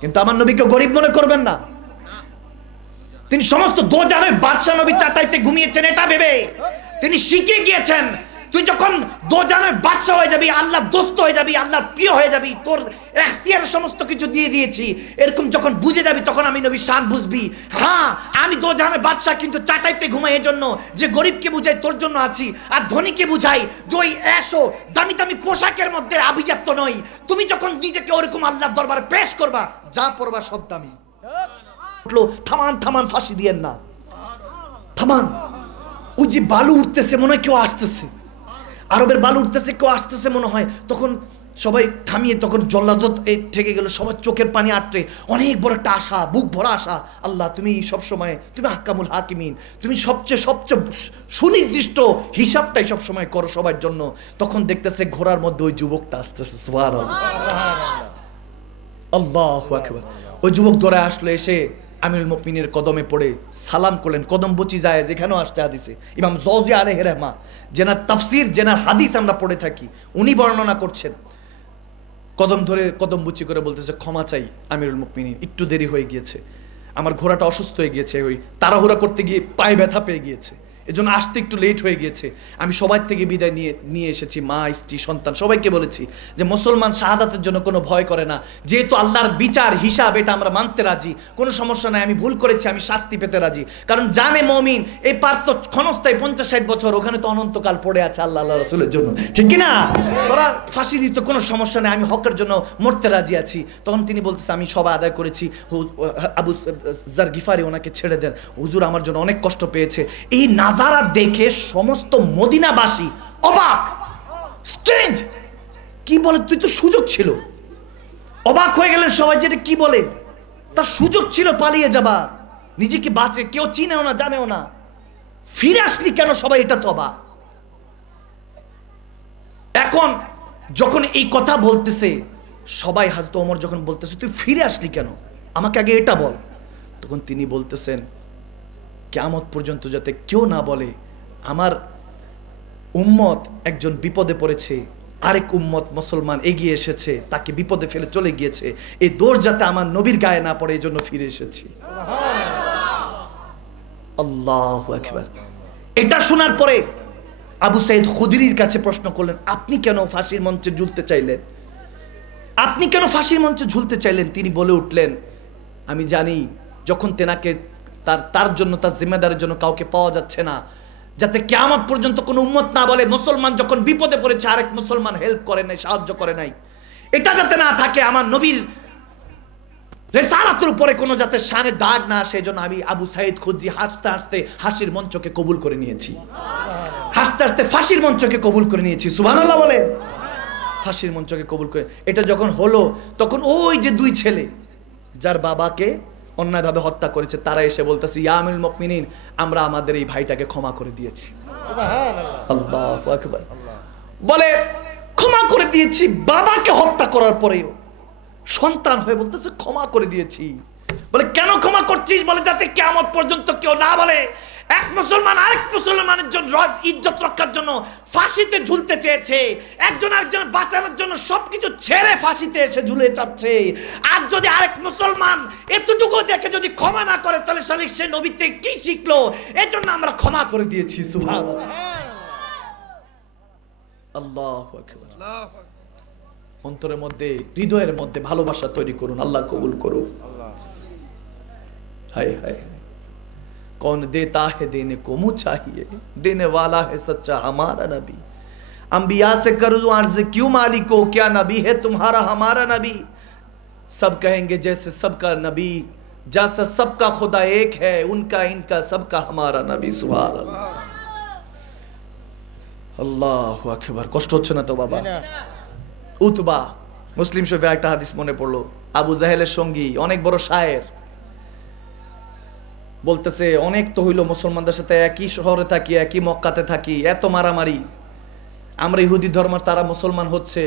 কিন্তু আমার নবীকে গরিব মনে করবেন না। তিনি সমস্ত দোজানের বাদশা নবী চাটাইতে ঘুমিয়েছেন এটা ভেবে তিনি শিখে গিয়েছেন তুই যখন দোজানের বাদশা হয়ে যাবি, আল্লাহর দোস্ত হয়ে যাবি, আল্লাহর প্রিয় হয়ে যাবি, তোর এখতিয়ার সমস্ত কিছু দিয়ে দিয়েছি, এরকম যখন বুঝে যাবি তখন আমি নবী শান বুঝবি। হ্যাঁ আমি দোজানের বাদশা, কিন্তু চাটাইতে ঘুমাই এজন্য যে গরিবকে বুঝাই তোর জন্য আছি, আর ধনীকে বুঝাই যে ওই এসো দামি দামি পোশাকের মধ্যে আভিজাত্য নই। তুমি যখন নিজেকে ওরকম আল্লাহর দরবারে পেশ করবা, যা পড়বা সব দামি। থামান থামান, ফাঁসি দিয়েন না, থামান। ওই যে বালু উঠতেছে মনে হয় কেউ আসতেছে, আরবের বালু উঠতেছে কেউ আসতেছে মনে হয়, তখন সবাই থামিয়ে, তখন জল্লাদত ঠেকে গেল, সবার চোখের পানি আটকে, অনেক বড় একটা আশা, বুক ভরা আশা। আল্লাহ তুমি সব সময়, তুমি হাক্কামুল হাকিমিন, তুমি সবচেয়ে সবচেয়ে সুনির্দিষ্ট হিসাবটাই সব সময় করো সবার জন্য। তখন দেখতেছে ঘোড়ার মধ্যে ওই যুবকটা আসতেছে, সুবহানাল্লাহ, আল্লাহু আকবার। ওই যুবক দৌড়ে আসলো, এসে আমিরুল মুমিনের কদমে পড়ে সালাম করলেন। কদম বচি যায় যেখানেও আসতে হাদিসে ইমাম জওজি আলাইহি রাহমা, যেনার তাফসীর যেনার হাদিস আমরা পড়ে থাকি, উনি বর্ণনা করছেন। কদম ধরে কদম বুচি করে বলতেছে, ক্ষমা চাই আমিরুল মুমিনিন, একটু দেরি হয়ে গিয়েছে, আমার ঘোড়াটা অসুস্থ হয়ে গিয়েছে, ওই তাড়াহুড়া করতে গিয়ে পায়ে ব্যথা পেয়ে গিয়েছে, এজন্য আসতে একটু লেট হয়ে গিয়েছে। আমি সবার থেকে বিদায় নিয়ে এসেছি, মা স্ত্রী সন্তান সবাইকে বলেছি যে মুসলমান শাহাদাতের জন্য কোনো ভয় করে না, যেহেতু আল্লাহর বিচার হিসাব এটা আমরা মানতে রাজি, কোনো সমস্যা নাই, আমি ভুল করেছি, আমি শাস্তি পেতে রাজি। কারণ জানে মুমিন এই পার তো ক্ষণস্থায়ী 50-60 বছর, ওখানে তো অনন্তকাল পড়ে আছে আল্লাহ আল্লাহ রাসূলের জন্য, ঠিক কি না? তোরা ফাঁসি দিত কোনো সমস্যা নেই, আমি হকের জন্য মরতে রাজি আছি। তখন তিনি বলতেছে, আমি সবাই আদায় করেছি, আবু যার গিফারি ওনাকে ছেড়ে দেন, হুজুর আমার জন্য অনেক কষ্ট পেয়েছে। এই নাজারা দেখে সমস্ত মদিনাবাসী অবাক, স্ট্রেঞ্জ, কি বলে, তুই তো সুযোগ ছিল, অবাক হয়ে গেলেন সবাই, যেটা কি বলে, তার সুযোগ ছিল পালিয়ে যাবার, নিজেকে বাঁচে, কেউ চিনেও না জানেও না, ফিরে আসলি কেন, সবাই এটা তো অবাক। এখন যখন এই কথা বলতেছে সবাই, হযরত ওমর যখন বলতেছে তুই ফিরে আসলি কেন, আমাকে আগে এটা বল, তখন তিনি বলতেছেন কিয়ামত পর্যন্ত যাতে কেউ না বলে আমার উম্মত একজন বিপদে পড়েছে, আরেক উম্মত মুসলমান এগিয়ে এসেছে, তাকে বিপদে ফেলে চলে গিয়েছে, এই দোষ যাতে আমার নবীর গায়ে না পড়ে, এই জন্য ফিরে এসেছি। আল্লাহু আকবার। এটা শোনার পরে আবু সাঈদ খুদরির কাছে প্রশ্ন করলেন, আপনি কেন ফাঁসির মঞ্চে ঝুলতে চাইলেন, আপনি কেন ফাঁসির মঞ্চে ঝুলতে চাইলেন? তিনি বলে উঠলেন, আমি জানি যখন তেনাকে তার জন্য, তার জিম্মেদারের জন্য কাউকে পাওয়া যাচ্ছে না, যাতে কিয়ামত পর্যন্ত কোনো উম্মত না বলে মুসলমান যখন বিপদে পড়েছে আরেক মুসলমান হেল্প করে নাই, সাহায্য করে নাই, এটা যাতে না থাকে, আমার নবীর রিসালাতের উপরে কোনো যাতে শানে দাগ না আসে, সেজন্য আমি আবু সাঈদ খুদরি হাসতে হাসতে হাসির মঞ্চকে কবুল করে নিয়েছি, হাসতে হাসতে ফাঁসির মঞ্চকে কবুল করে নিয়েছি। সুবহানাল্লাহ বলে, ফাঁসির মঞ্চকে কবুল করে। এটা যখন হলো তখন ওই যে দুই ছেলে যার বাবাকে অন্যায়ভাবে হত্যা করেছে, তারা এসে বলতেছে, ইয়া আমিরুল মুমিনিন, আমরা আমাদের এই ভাইটাকে ক্ষমা করে দিয়েছি। আল্লাহু আকবার। বলে ক্ষমা করে দিয়েছি, বাবাকে হত্যা করার পরেও সন্তান হয়ে বলতেছে ক্ষমা করে দিয়েছি। বলে কেন ক্ষমা করছিস? বলে যাতে কিয়ামত পর্যন্ত কেউ না বলে এক মুসলমান আরেক মুসলমানের জন্য ইজ্জত রক্ষার জন্য ফাঁসিতে ঝুলতে চেয়েছে, একজন আরেকজন বাঁচানোর জন্য সবকিছু ছেড়ে ফাঁসিতে এসে ঝুলে যাচ্ছে। আর যদি আরেক মুসলমান এতটুকু দেখে যদি ক্ষমা না করে, তাহলে সে নবীতে কি শিখলো? এর জন্য আমরা ক্ষমা করে দিয়েছি। সুবহানাল্লাহ, আল্লাহু আকবার। অন্তরের মধ্যে, হৃদয়ের মধ্যে ভালোবাসা তৈরি করুন, আল্লাহ কবুল করুন। हाय हाय, कौन देता है देने को मुँह चाहिए, देने वाला है सच्चा हमारा नबी। अंबिया से करूँ अर्ज क्यों मालिको, क्या नबी है तुम्हारा हमारा नबी। सब कहेंगे जैसे सबका नबी, जैसा सबका खुदा एक है, उनका इनका सबका हमारा नबी। सुभान अल्लाह, अल्लाहु আকবার। কষ্ট হচ্ছে না তো বাবা? উতবা, মুসলিম শরীফে একটা হাদিস মনে পড়লো, আবু জাহেলের সঙ্গী, অনেক বড় শায়ের, বলতেছে অনেক তো হইলো মুসলমানদের সাথে একই শহরে থাকি, একই মক্কাতে থাকি, এত মারামারি, আমরা ইহুদি ধর্ম, তারা মুসলমান হচ্ছে,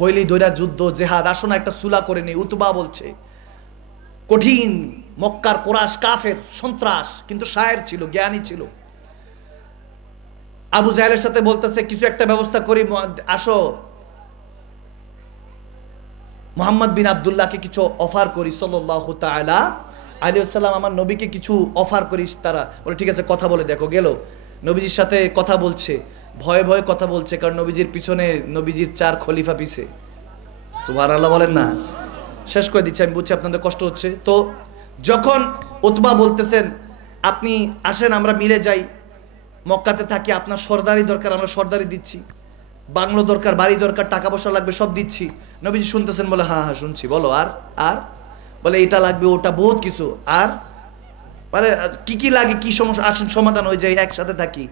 হইলেই দৈরা যুদ্ধ জেহাদ, আসো না একটা সুলা করে নেই। উতবা বলছে, কঠিন মক্কার কোরাশ কাফের সন্ত্রাস, কিন্তু শায়ের ছিল, জ্ঞানী ছিল। আবু জাহেলের সাথে বলতেছে কিছু একটা ব্যবস্থা করি, আসো। মুহাম্মদ বিন আব্দুল্লাহকে কিছু অফার করি, সাল্লাল্লাহু তাআলা আলাইহি ওয়াসাল্লাম আমার নবীকে কিছু অফার করিস। তারা বলে ঠিক আছে, কথা বলে দেখো। গেল, নবীজির সাথে কথা বলছে, ভয়ে ভয়ে কথা বলছে, কারণ নবীজির পিছনে নবীজির 4 খলিফা পিছে। সুবহানাল্লাহ বলেন না। শেষ করে দিচ্ছি, আমি বুঝছি আপনাদের কষ্ট হচ্ছে। তো যখন উতবা বলতেছেন আপনি আসেন আমরা মিলে যাই, মক্কাতে থাকি, আপনার সর্দারি দরকার আমরা সর্দারি দিচ্ছি, বাংলো দরকার, বাড়ি দরকার, টাকা পয়সা লাগবে, সব দিচ্ছি। নবীজি শুনতেছেন, বলে হ্যাঁ হ্যাঁ শুনছি, বলো। আর আর বলে এটা লাগবে, ওটা, বহুত কিছু। আর মানে কি কি লাগে, কি সমস্যা, আসেন সমাধান হয়ে যায়, একসাথে থাকি,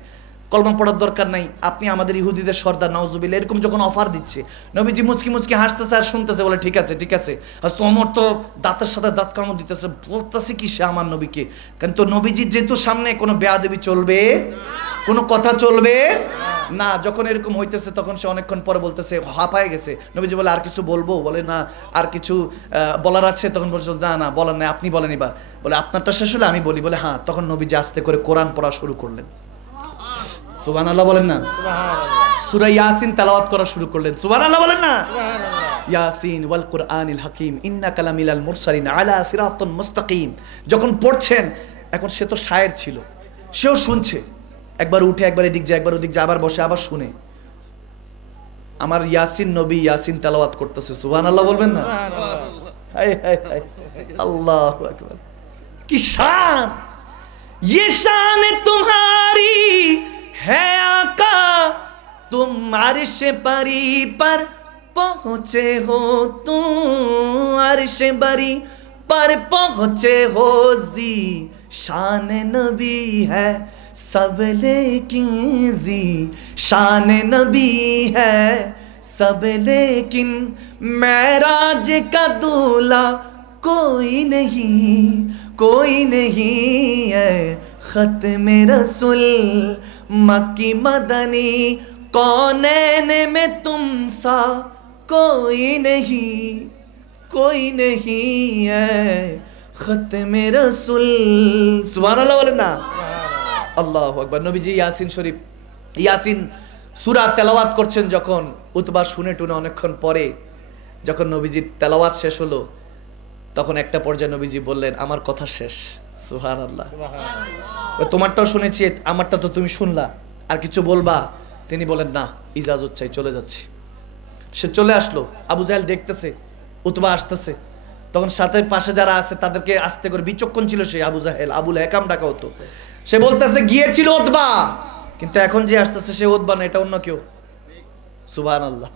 কলমা পড়ার দরকার নাই, আপনি আমাদের ইহুদিদের সর্দার, নাউজুবিল্লাহ। এরকম যখন অফার দিচ্ছে, নবীজি মুচকি মুচকি হাসতেছে আর শুনতেছে, বলে ঠিক আছে ঠিক আছে। আর তোমার তো দাঁতের সাথে দাঁত কামড় দিতেছে, বলতেছে কি সে আমার নবীকে, কিন্তু নবীজির যেহেতু সামনে কোনো বেয়াদবি চলবে, কোনো কথা চলবে না। যখন এরকম হইতেছে তখন সে অনেকক্ষণ পরে বলতেছে, হাঁপায় গেছে। নবীজি বলে আর কিছু বলবো, বলে না আর কিছু বলার আছে। তখন বলছে না না বলার নাই, আপনি বলেন এবার। বলে আপনারটা শেষ হলে আমি বলি। বলে হ্যাঁ। তখন নবীজি আস্তে করে কোরআন পড়া শুরু করলেন। সুবহানাল্লাহ বলেন না। সূরা ইয়াসিন তেলাওয়াত করা শুরু করলেন। সুবহানাল্লাহ বলেন না। ইয়াসিন ওয়াল কুরআনিল হাকিম ইন্নাকা লামিনাল মুরসালিন আলা সিরাতুন মুস্তাকিম। যখন পড়ছেন, এখন সে তো শায়ের ছিল, সেও শুনছে, একবার উঠে একবার এদিক যায়, একবার ওদিক যায়, আবার বসে, আবার শুনে। আমার ইয়াসিন নবী ইয়াসিন তেলাওয়াত করতেছে। সুবহানাল্লাহ বলবেন না। হায় হায় হায়, আল্লাহু আকবার, কি শান! ये शान तुम्हारी है आका, तुम अर्श परी पर पहुंचे हो, तुम अर्श बरी पर पहुंचे हो, जी शान नबी है सब लेकिन, जी शान नबी है सब लेकिन, मेराज का दूल्हा कोई नहीं, कोई नहीं है, खत्मे रसूल मक्की मदनी, कौनैन में तुम सा कोई नहीं, कोई नहीं है, खत्मे रसूल। सुबहानाल्लाह বলেন না। আল্লাহু আকবার। নবীজি ইয়াসিন শরীফ, ইয়াসিন সূরা তেলাওয়াত করছেন, যখন উতবা শুনে টুনে অনেকক্ষণ পরে যখন নবীজির তেলাওয়াত শেষ হলো, তখন একটা পর্যায়ে নবীজি বললেন আমার কথা শেষ। সুবহানাল্লাহ। তোমারটাও শুনেছি, আমারটা তো তুমি শুনলা, আর কিছু বলবা? তিনি বলেন না, ইজাজত চাই, চলে যাচ্ছি। সে চলে আসলো। আবু জাহেল দেখতেছে উতবা আসতেছে, তখন সাথে পাশে যারা আছে তাদেরকে আস্তে করে, বিচক্ষণ ছিল সে আবু জাহেল, আবুল হেকাম ডাকা হতো। সে বলতেছে গিয়েছিল উতবা, কিন্তু এখন যে আসতেছে সে উতবা না, এটা অন্য কেউ। সুবহানাল্লাহ।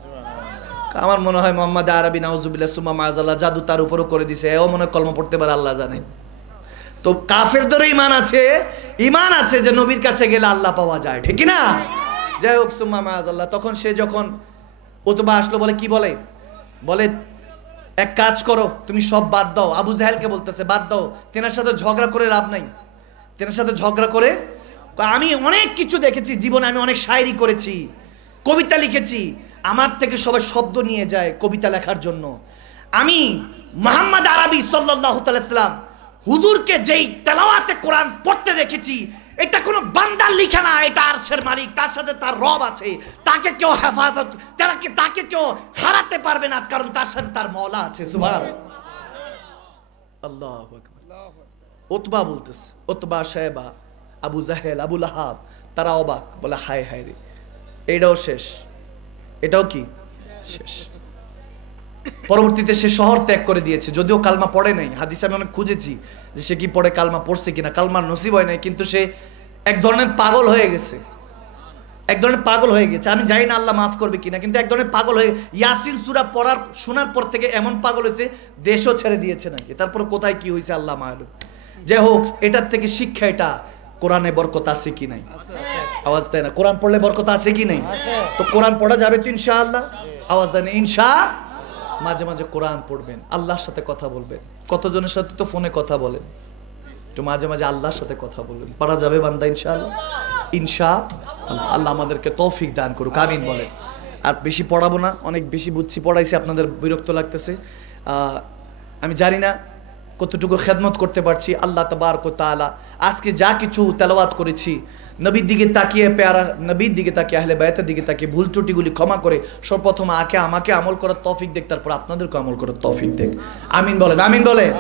আমার মনে হয় মোহাম্মদ আরবি নাউজুবিল্লাহ সুম্মা মাআযাল্লাহ জাদু তার উপরও করে দিছে, এও মনে হয় কলমা পড়তে পারে, আল্লাহ জানে। তো কাফেরদেরও ঈমান আছে, ঈমান আছে যে নবীর কাছে গেলে আল্লাহ পাওয়া যায়, ঠিক কি না? যাই হোক, সুম্মা মাআযাল্লাহ। তখন সে যখন উতবা আসলো, বলে কি বলে? বলে এক কাজ করো, তুমি সব বাদ দাও। আবু জাহেলকে বলতেছে বাদ দাও, তেনার সাথে ঝগড়া করে লাভ নাই, তেনার সাথে ঝগড়া করে। আমি অনেক কিছু দেখেছি জীবনে, আমি অনেক শায়রি করেছি, কবিতা লিখেছি, আমার থেকে সবাই শব্দ নিয়ে যায় কবিতা লেখার জন্য। আমি মুহাম্মদ আরবি সাল্লাল্লাহু তাআলা সাল্লাম হুজুরকে যেই তেলাওয়াতে কোরআন পড়তে দেখেছি, এটা কোনো বান্দার লেখা না, এটা আরশের মালিক, তার সাথে তার রব আছে, তাকে কেউ হেফাজত, তাকে কেউ হারাতে পারবে না, কারণ তার সাথে তার মওলা আছে। সুবহানাল্লাহ। আল্লাহু আকবার। উতবা বলতেছে, উতবা, শায়বা, আবু জাহেল, আবু লাহাব, তারা অবাক, বলে হায় হায় রে, এটাও শেষ, এটাও কি শেষ। পরবর্তীতে সে শহর ত্যাগ করে দিয়েছে, যদিও কালমা পড়ে নাই। হাদিস আমি অনেক খুঁজেছি যে সে কি পড়ে, কালমা পড়ছে কিনা, কালমার নসিব হয় নাই, কিন্তু সে এক ধরনের পাগল হয়ে গেছে, এক ধরনের পাগল হয়ে গেছে। আমি জানি না আল্লাহ মাফ করবে কিনা, কিন্তু এক ধরনের পাগল হয়ে, ইয়াসিন সূরা পড়ার শোনার পর থেকে এমন পাগল হয়েছে, দেশও ছেড়ে দিয়েছে নাকি, তারপর কোথায় কি হয়েছে আল্লাহ মালুম। যাই হোক, এটার থেকে শিক্ষা এটা, কোরআনে বরকত আছে কি নাই? আওয়াজ দেয় না। কোরআন পড়লে বরকত আছে কি নাই? তো কোরআন পড়া যাবে তো ইনশাআল্লাহ। আওয়াজ দেয় না ইনশা। মাঝে মাঝে কোরআন পড়বেন, আল্লাহর সাথে কথা বলবেন। কতজনের সাথে তো ফোনে কথা বলেন, তো মাঝে মাঝে আল্লাহর সাথে কথা বলবেন, পারা যাবে বান্দা ইনশাআল্লাহ। ইনশাআল্লাহ। আল্লাহ আমাদেরকে তৌফিক দান করুক, আমিন বলেন। আর বেশি পড়াবো না, অনেক বেশি বুঝছি, পড়াইছি, আপনাদের বিরক্ত লাগতেছে। আমি জানি না কতটুকু খেদমত করতে পারছি আল্লাহ তাবারক ওয়া তাআলা আজকে যা কিছু তেলাওয়াত করেছি নবীর দিকে তাকিয়ে পেয়ারা নবীর দিকে তাকিয়ে আহলে বায়তের দিকে তাকিয়ে ভুল ত্রুটিগুলি ক্ষমা করে সর্বপ্রথম আমাকে আমল করার তৌফিক দেখ, তারপর আপনাদেরকে আমল করার তৌফিক দেখ। আমিন বলেন, আমিন বলেন।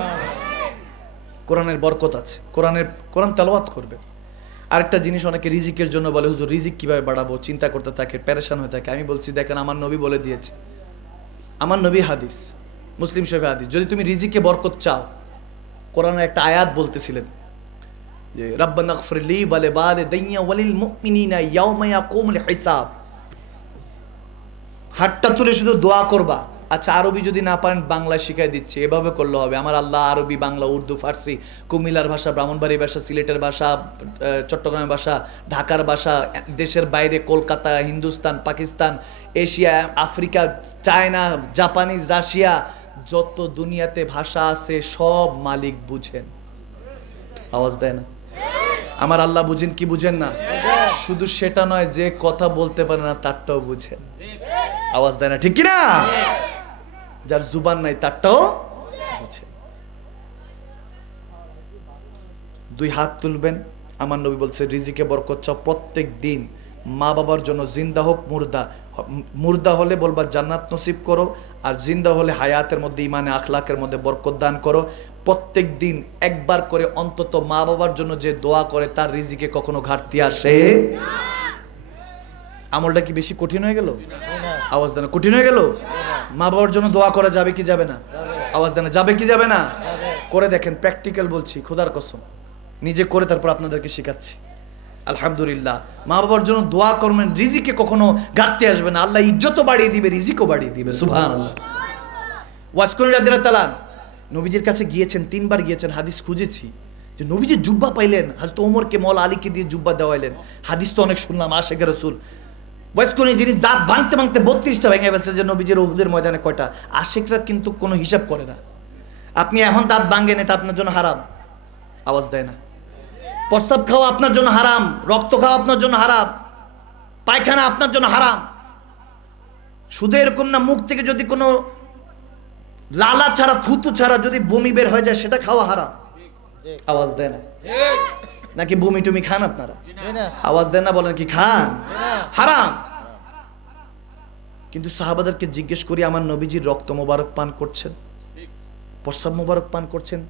কোরআনের বরকত আছে, কোরআন তেলাওয়াত করবে। আরেকটা জিনিস, অনেকে রিজিকের জন্য বলে হুজুর রিজিক কিভাবে বাড়াবো, চিন্তা করতে থাকে, পেরেশান হয়ে থাকে। আমি বলছি দেখেন আমার নবী বলে দিয়েছে, আমার নবী হাদিস, মুসলিম শরীফে হাদিস, যদি তুমি রিজিকে বরকত চাও, কোরআনের একটা আয়াত বলতেছিলেন যে রাব্বানা গফির লি ওয়া লিওয়ালিদাইয়া ওয়া লিল মুমিনিনা ইয়াওমা ইয়াকুমুল হিসাব। হাতটা তুলে শুধু দোয়া করবা। আচ্ছা আরবি যদি না পারেন বাংলা শিখাই দিচ্ছি, এভাবে করলে হবে। আমার আল্লাহ আরবি, বাংলা, উর্দু, ফার্সি, কুমিল্লার ভাষা, ব্রাহ্মণবাড়ির ভাষা, সিলেটের ভাষা, চট্টগ্রামের ভাষা, ঢাকার ভাষা, দেশের বাইরে Kolkata, Hindustan, Pakistan, Asia, Africa, China, Japanese, Russia, যত দুনিয়াতে ভাষা আছে সব মালিক বুঝেন। আওয়াজ দেয় না? আমার আল্লাহ বুঝেন কি বুঝেন না? শুধু সেটা নয়, যে কথা বলতে পারে না তারটাও বুঝেন। আওয়াজ দেয় না? ঠিক কিনা? যার জুবান নাই তারটাও বুঝেন। দুই হাত তুলবেন। আমার নবী বলছে রিজিকে বরকত চাও, প্রত্যেক দিন মা বাবার জন্য, জিন্দা হোক মুর্দা, মুর্দা হলে বলবা জান্নাত নসিব করো, আর জিন্দা হলে হায়াতের মধ্যে, ইমানে আখলাকের মধ্যে বরকত দান করো। প্রত্যেক দিন একবার করে অন্তত মা বাবার জন্য যে দোয়া করে তার রিজিকে কখনো ঘাটতি আসে না। আমলটা কি বেশি কঠিন হয়ে গেল? আওয়াজ দেন, কঠিন হয়ে গেল? মা বাবার জন্য দোয়া করা যাবে কি যাবে না? আওয়াজ দেন, যাবে কি যাবে না? করে দেখেন, প্র্যাকটিক্যাল বলছি, খোদার কসম, নিজে করে তারপর আপনাদেরকে শেখাচ্ছি। আলহামদুলিল্লাহ, মা বাবার জন্য দোয়া করবেন, রিজিকে কখনো ঘাটতি আসবে না। আল্লাহ ইজ্জতও বাড়িয়ে দিবে, রিজিকও বাড়িয়ে দিবে। সুবহানাল্লাহ। ওয়াসকরুন রাদিয়াল্লাহু তাআলা নবীজির কাছে গিয়েছেন, 3 বার গিয়েছেন, হাদিস খুঁজেছি যে নবীজি জুব্বা পাইলেন, হযরত ওমরকে, মওলা আলীকে দিয়ে জুব্বা দেওয়াইলেন। হাদিস তো অনেক শুনলাম, আশিকের রাসূল বয়স্কনি যিনি দাঁত ভাঙতে ভাঙতে 32টা ভেঙে ফেলছে, যে নবীজির উহুদের ময়দানে কয়টা। আশিকরা কিন্তু কোনো হিসাব করে না। আপনি এখন দাঁত ভাঙেন, এটা আপনার জন্য হারাম। আওয়াজ দেয় না? প্রস্রাব খাওয়া আপনার জন্য হারাম, রক্ত খাওয়া আপনার জন্য হারাম, পায়খানা আপনার জন্য হারাম। শুধু এরকম না, মুখ থেকে যদি কোনো লালা ছাড়া, থুতু ছাড়া যদি বমি বের হয়ে যায়, সেটা খাওয়া হারাম। আওয়াজ দেয় না? নাকি বমি টুমি খান আপনারা? আওয়াজ দেন না? বলেন কি খান? হারাম। কিন্তু সাহাবাদেরকে জিজ্ঞেস করি, আমার নবীজির রক্ত মোবারক পান করছেন, প্রস্রাব মোবারক পান করছেন,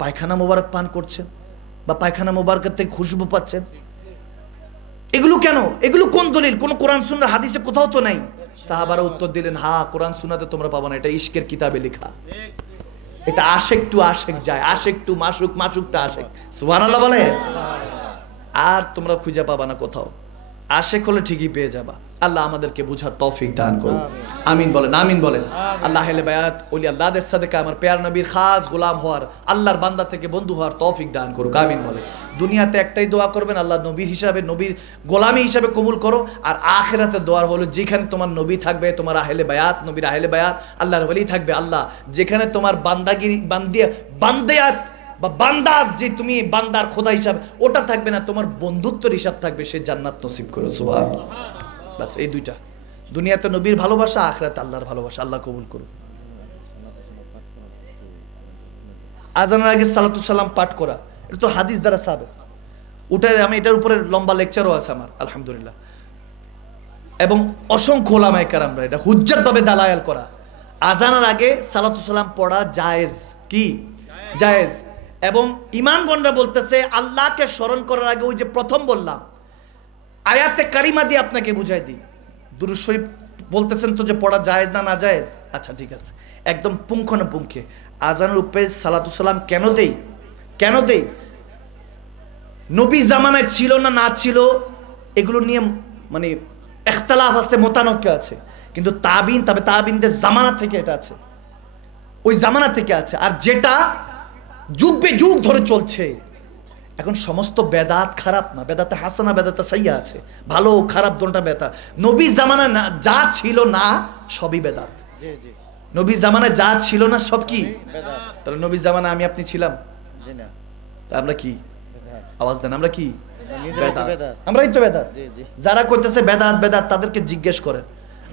পায়খানা মোবারক পান করছেন, বা পায়খানা মোবারকের থেকে খুশবু পাচ্ছেন, এগুলো কেন? এগুলো কোন দলিল? কোন কোরআন সুন্নাহ হাদিসে কোথাও তো নাই। সাহাবারা উত্তর দিলেন, হ্যাঁ কোরআন সুন্নাতে তোমরা পাবা না, এটা ইশকের কিতাবে লেখা। এটা আশেক টু আশেক যায়, আশেক টু মাসুক, মাসুক টু আশেক। সুবহানাল্লাহ বলেন। আর তোমরা খুঁজে পাবা না কোথাও। আশেক হলে ঠিকই পেয়ে যাবা। আল্লাহ আমাদেরকে বুঝার তৌফিক দান করুন। আমিন বলেন, আমিন বলেন। আল্লাহ আহলে বায়াত ওলি আল্লাহদের সাদেকা আমার প্যার নবীর খাস গোলাম হওয়ার, আল্লাহর বান্দা থেকে বন্ধু হওয়ার তৌফিক দান করুক। আমিন বলেন। দুনিয়াতে একটাই দোয়া করবেন, আল্লাহ নবীর হিসাবে, নবীর গোলামি হিসাবে কবুল করো। আর আখিরাতে দোয়ার হলো, যেখানে তোমার নবী থাকবে, তোমার আহলে বায়াত, নবীর আহলে বায়াত, আল্লাহর ওলি থাকবে, আল্লাহ যেখানে তোমার বান্দাগিরি, বান্দিয়াত বা বান্দার, যে তুমি বান্দার খোদা হিসাব, ওটা থাকবে না, তোমার বন্ধুত্বের হিসাব থাকবে, সে জান্নাত নসিব করো। সুবহানাল্লাহ। বাস এই দুইটা, দুনিয়াতে নবীর ভালোবাসা, আখিরাতে আল্লাহর ভালোবাসা। আল্লাহ কবুল করুন। আজানের আগে সালাতু সালাম পাঠ করা, এটা তো হাদিস দ্বারা সাবেত। ওটা আমি, এটার উপরে লম্বা লেকচারও আছে আমার, আলহামদুলিল্লাহ। এবং অসংখ্য ওলামায়ে কেরামরা এটা হুজ্জাত ভাবে দালায়াল করা, আজানের আগে সালাতু সালাম পড়া জায়েজ। কি জায়েজ? এবং ইমামগণরা বলতেছে আল্লাহকে স্মরণ করার আগে, ওই যে প্রথম বললাম আয়াতে কারিমা দিয়ে আপনাকে বুঝাই দিই। দুরূদ শরীফ বলতেছেন তো যে পড়া জায়েজ না না জায়েজ? আচ্ছা ঠিক আছে, একদম পুঙ্খানুপুঙ্খে আজানের উপরে সালাতু সালাম কেন দেই, কেন দেই, নবী জামানায় ছিল না না ছিল, এগুলো নিয়ে মানে ইখতিলাফ আছে, মতানৈক্য আছে। কিন্তু তাবিন, তবে তাবিনদের জামানা থেকে এটা আছে, ওই জামানা থেকে আছে। আর যেটা যুগ বে যুগ ধরে চলছে, এখন সমস্ত বেদাত খারাপ না, বেদাতে হাসানা, বেদাতে সাইয়্যা আছে, ভালো খারাপ দুটোটা বেদাত। নবী জামানায় না যা ছিল না সবই বেদাত। নবী জামানায় যা ছিল না সব কি বেদাত। তাহলে নবী জামানায় আমি আপনি ছিলাম তা আমরা কি? আওয়াজ দেন, আমরা কি? আমরাই তো বেদাত। যারা কইতেছে বেদাত বেদাত, তাদেরকে জিজ্ঞেস করেন,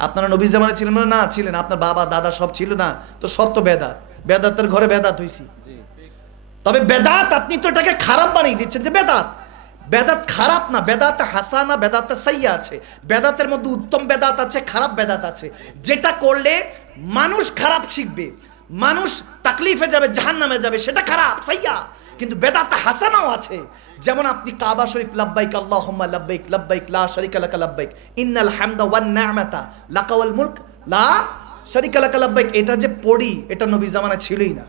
আপনারা নবী জামানায় ছিলেন না? ছিলেন। আপনার বাবা দাদা সব ছিল না? তো সব তো বেদাত। বেদাতের ঘরে বেদাত হইছি। তবে বেদাত আপনি তো এটাকে খারাপ বানিয়ে দিচ্ছেন যে বেদাত, বেদাত খারাপ না, বেদাত হাসানা, বেদাত সাইয়্যা আছে। বেদাতের মধ্যে উত্তম বেদাত আছে, খারাপ বেদাত আছে। যেটা করলে মানুষ খারাপ শিখবে, মানুষ তাকলিফে যাবে, জাহান্নামে যাবে, সেটা খারাপ সাইয়্যা। কিন্তু বেদাত হাসানাও আছে। যেমন আপনি কাবা শরীফ লাব্বাইক আল্লাহুম্মা লাব্বাইক লাব্বাইক লা শারিকা লাকা লাব্বাইক ইন্নাল হামদা ওয়ান নি'মাতা লাকা ওয়াল মুলক লা শারিকা লাকা লাব্বাইক, এটা যে পড়ি এটা নবী জামানায় ছিলই না।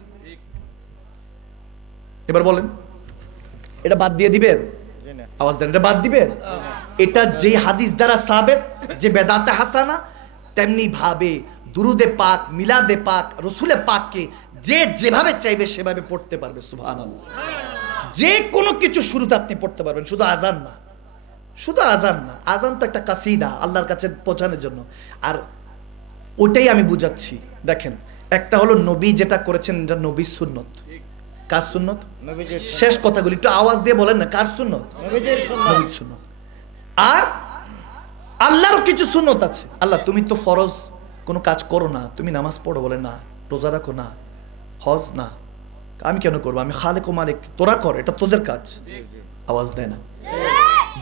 এবার বলেন এটা বাদ দিয়ে দিবেন? আওয়াজ দেন, এটা বাদ দিবেন? এটা যে হাদিস দ্বারা সাবেত যে বেদাতে হাসানা, তেমনি ভাবে দুরুদে পাক, মিলাদে পাক, রসুলে পাককে যে যেভাবে চাইবে সেভাবে পড়তে পারবে। সুবহানাল্লাহ। যে কোনো কিছু শুরুতে আপনি পড়তে পারবেন, শুধু আজান না, শুধু আজান না। আজান তো একটা কাসিদা আল্লাহর কাছে পৌঁছানোর জন্য। আর ওটাই আমি বুঝাচ্ছি। দেখেন, একটা হলো নবী যেটা করেছেন এটা নবীর সুন্নত। কার সুন্নত? শেষ কথাগুলি একটু আওয়াজ দিয়ে বলেন না, কার সুন্নত? নবীর সুন্নত। আর আল্লাহরও কিছু সুন্নত আছে। আল্লাহ তুমি তো ফরজ কোনো কাজ করো না, তুমি নামাজ পড়ো, বলে না, রোজা রাখো না, হজ না, আমি কেন করবো? আমি খালেক ও মালিক, তোরা কর, এটা তোদের কাজ। আওয়াজ দেয় না?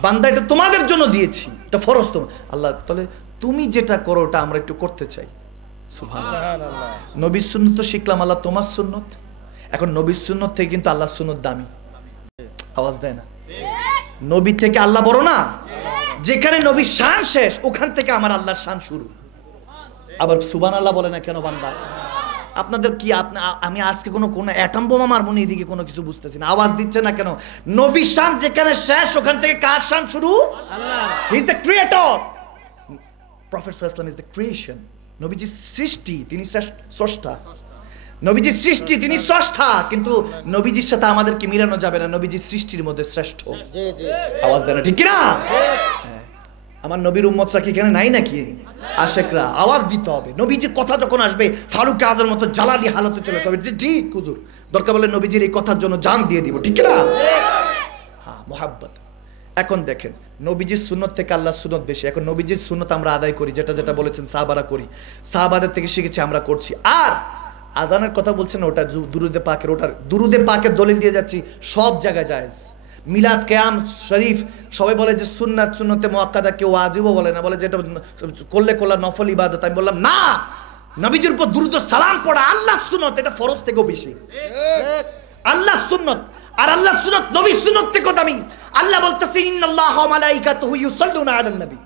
বান্দা এটা তোমাদের জন্য দিয়েছি, এটা ফরজ তোমার। আল্লাহ তাহলে তুমি যেটা করো ওটা আমরা একটু করতে চাই। সুবহানাল্লাহ। নবীর সুন্নত তো শিখলাম, আল্লাহ তোমার সুন্নত। এখন নবীর সুন্নত থেকে কিন্তু আল্লাহর সুন্নত দামি। আওয়াজ দেয় না? নবী থেকে আল্লাহ বড় না? যেখানে নবীর শান শেষ ওখান থেকে আমার আল্লাহর শান শুরু। আবার সুবহানাল্লাহ বলে না কেন বান্দা? আপনাদের কি আমি আজকে কোনো অ্যাটম বোমা মারবো না, এদিকে কোনো কিছু বুঝতেছি না। আওয়াজ দিচ্ছে না কেন? নবীর শান যেখানে শেষ ওখান থেকে কার শান শুরু? Allah. He is the creator. Prophet সাল্লাল্লাহু আলাইহি ওয়াসাল্লাম ইজ দ্য ক্রিয়েশন। নবীজির সৃষ্টি, তিনি স্রষ্টা। নবীজির সৃষ্টি, তিনি স্রষ্টা। কিন্তু নবীজির সাথে আমাদেরকে মিলানো যাবে না, নবীজির সৃষ্টির মধ্যে শ্রেষ্ঠ। আওয়াজ দেয় না? ঠিক কিনা? আমার নবীর উম্মতরা কি এখানে নাই নাকি? আশেকরা আওয়াজ দিতে হবে। নবীজির কথা যখন আসবে ফারুক আজমের মতো জালালি হালতে চলে আসতে হবে। ঠিক হুজুর, দরকার বলে নবীজির এই কথার জন্য জান দিয়ে দিব। ঠিক কিনা? হ্যাঁ, মোহাব্বত। এখন দেখেন, নবীজির সুন্নত থেকে আল্লাহর সুন্নত বেশি। এখন নবীজির সুন্নত আমরা আদায় করি, যেটা যেটা বলেছেন সাহাবারা করি, সাহাবাদের থেকে শিখেছি, আমরা করছি। আর আজানের কথা বলছেন ওটা দুরুদে পাকের, ওটার দুরুদে পাকের দলিল দিয়ে যাচ্ছি, সব জায়গায় জায়েজ। মিলাদ, কিয়াম শরীফ সবাই বলে যে সুন্নাত, সুন্নতে মুআক্কাদা, কেউ ওয়াজিবও বলে না, বলে যে এটা করলে করলে নফল ইবাদত। আমি বললাম না, নবীজির উপর দুরুদ ও সালাম পড়া আল্লাহর সুন্নত, এটা ফরজ থেকেও বেশি। আল্লাহর সুন্নত আর আল্লাহর সুন্নত নবীর সুন্নত থেকেও দামি। আল্লাহ বলতেছেন ইন্নাল্লাহা ওয়া মালাইকাতুহু ইউসাল্লুনা আলান নবী